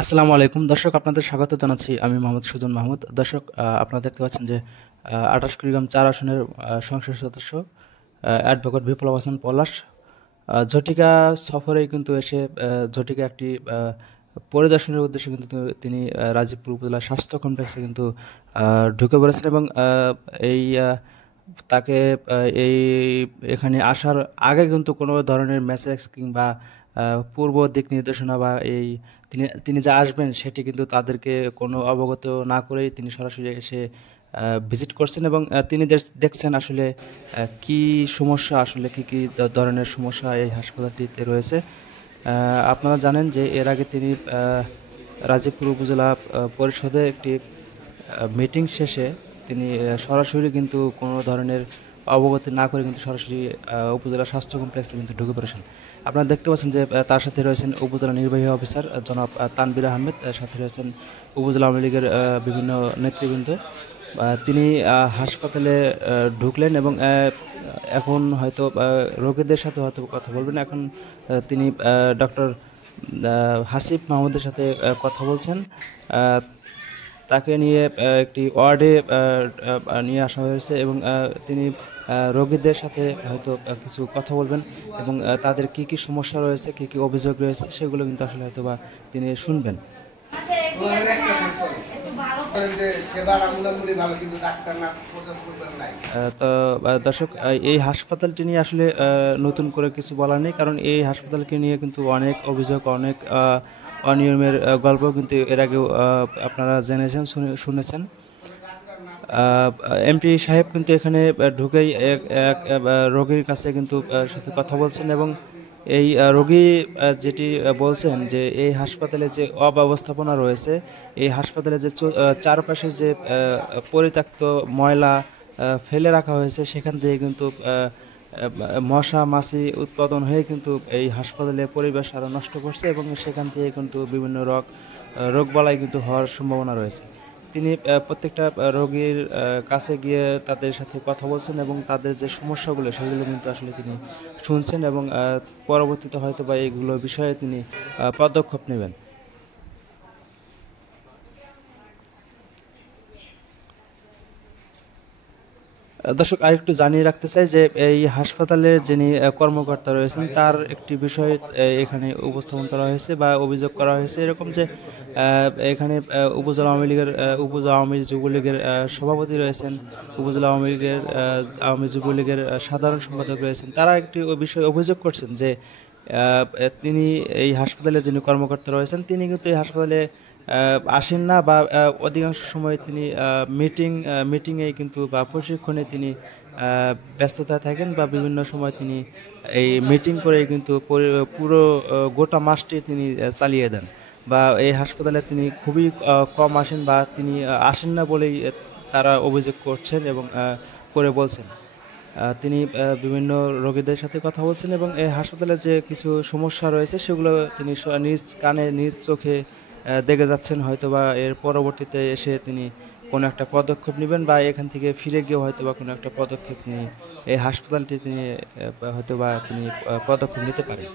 আসসালামু আলাইকুম দর্শক, আপনাদের স্বাগত জানাচ্ছি। আমি মোহাম্মদ সুজন মাহমুদ। দর্শক, আপনারা দেখতে পাচ্ছেন যে ২৮ কুড়িগ্রাম ৪ আসনের সংসদ সদস্য অ্যাডভোকেট বিপ্লব হাসান পলাশ ঝটিকা সফরে কিন্তু এসে ঝটিকা একটি পরিদর্শনের উদ্দেশ্যে কিন্তু তিনি রাজীবপুর উপজেলা স্বাস্থ্য কমপ্লেক্সে কিন্তু ঢুকে পড়েছেন এবং এই তাকে এই এখানে আসার আগে কিন্তু কোনো ধরনের মেসেজ কিংবা পূর্ব দিক নির্দেশনা বা এই তিনি তিনি যে আসবেন সেটি কিন্তু তাদেরকে কোনো অবগত না করেই তিনি সরাসরি এসে ভিজিট করছেন এবং তিনি দেখছেন আসলে কি সমস্যা, আসলে কি ধরনের সমস্যা এই হাসপাতালটিতে রয়েছে। আপনারা জানেন যে এর আগে তিনি রাজীবপুর উপজেলা পরিষদে একটি মিটিং শেষে তিনি সরাসরি কিন্তু কোনো ধরনের অবগতি না করে কিন্তু সরাসরি উপজেলা স্বাস্থ্য কমপ্লেক্সে কিন্তু ঢুকে পড়েছেন। আপনারা দেখতে পাচ্ছেন যে তার সাথে রয়েছেন উপজেলা নির্বাহী অফিসার জনাব তানভীর আহমেদ, সাথে রয়েছেন উপজেলা আওয়ামী লীগের বিভিন্ন নেতৃবৃন্দ। তিনি হাসপাতালে ঢুকলেন এবং এখন হয়তো রোগীদের সাথে হয়তো কথা বলবেন। এখন তিনি ডক্টর হাসিব মাহমুদের সাথে কথা বলছেন। তাকে নিয়ে একটি ওয়ার্ডে নিয়ে আসা হয়েছে এবং তিনি রোগীদের সাথে হয়তো কিছু কথা বলবেন এবং তাদের কি সমস্যা রয়েছে, কি অভিযোগ রয়েছে সেগুলো কিন্তু আসলে হয়তো বা তিনি শুনবেন। তো দর্শক, এই হাসপাতালটি নিয়ে আসলে নতুন করে কিছু বলার নেই, কারণ এই হাসপাতালকে নিয়ে কিন্তু অনেক অভিযোগ, অনেক অনিয়মের গল্প কিন্তু এর আগেও আপনারা জেনেছেন, শুনেছেন। এমপি সাহেব কিন্তু এখানে ঢুকেই এক এক রোগীর কাছে কিন্তু সাথে কথা বলছেন এবং এই রোগী যেটি বলছেন যে এই হাসপাতালে যে অব্যবস্থাপনা রয়েছে, এই হাসপাতালে যে চারপাশে যে পরিত্যক্ত ময়লা ফেলে রাখা হয়েছে, সেখান থেকে কিন্তু মশা মাছি উৎপাদন হয়ে কিন্তু এই হাসপাতালের পরিবেশ আরও নষ্ট করছে এবং সেখান থেকে কিন্তু বিভিন্ন রোগবালাই কিন্তু হওয়ার সম্ভাবনা রয়েছে। তিনি প্রত্যেকটা রোগীর কাছে গিয়ে তাদের সাথে কথা বলছেন এবং তাদের যে সমস্যাগুলো সেগুলো কিন্তু আসলে তিনি শুনছেন এবং পরবর্তীতে হয়তো বা এইগুলো বিষয়ে তিনি পদক্ষেপ নেবেন। দর্শক, আরেকটু জানিয়ে রাখতে চাই যে এই হাসপাতালের যিনি কর্মকর্তা রয়েছেন তার একটি বিষয় এখানে উপস্থাপন করা হয়েছে বা অভিযোগ করা হয়েছে এরকম যে এখানে উপজেলা আওয়ামী লীগের উপজেলা আওয়ামী যুবলীগের সভাপতি রয়েছেন, উপজেলা আওয়ামী লীগের আওয়ামী যুবলীগের সাধারণ সম্পাদক রয়েছেন। তারা একটি বিষয় অভিযোগ করছেন যে তিনি এই হাসপাতালে যিনি কর্মকর্তা রয়েছেন তিনি কিন্তু এই হাসপাতালে আসেন না বা অধিকাংশ সময় তিনি মিটিংয়ে কিন্তু বা প্রশিক্ষণে তিনি ব্যস্ততা থাকেন বা বিভিন্ন সময় তিনি এই মিটিং করে কিন্তু পুরো গোটা মাসটি তিনি চালিয়ে দেন বা এই হাসপাতালে তিনি খুবই কম আসেন বা তিনি আসেন না বলেই তারা অভিযোগ করছেন এবং করে বলছেন। তিনি বিভিন্ন রোগীদের সাথে কথা বলছেন এবং এই হাসপাতালে যে কিছু সমস্যা রয়েছে সেগুলো তিনি নিজ কানে নিজ চোখে দেখে যাচ্ছেন। হয়তোবা এর পরবর্তীতে এসে তিনি কোনো একটা পদক্ষেপ নেবেন বা এখান থেকে ফিরে গিয়ে হয়তোবা কোনো একটা পদক্ষেপ তিনি এই হাসপাতালটি তিনি হয়তোবা তিনি পদক্ষেপ নিতে পারেন।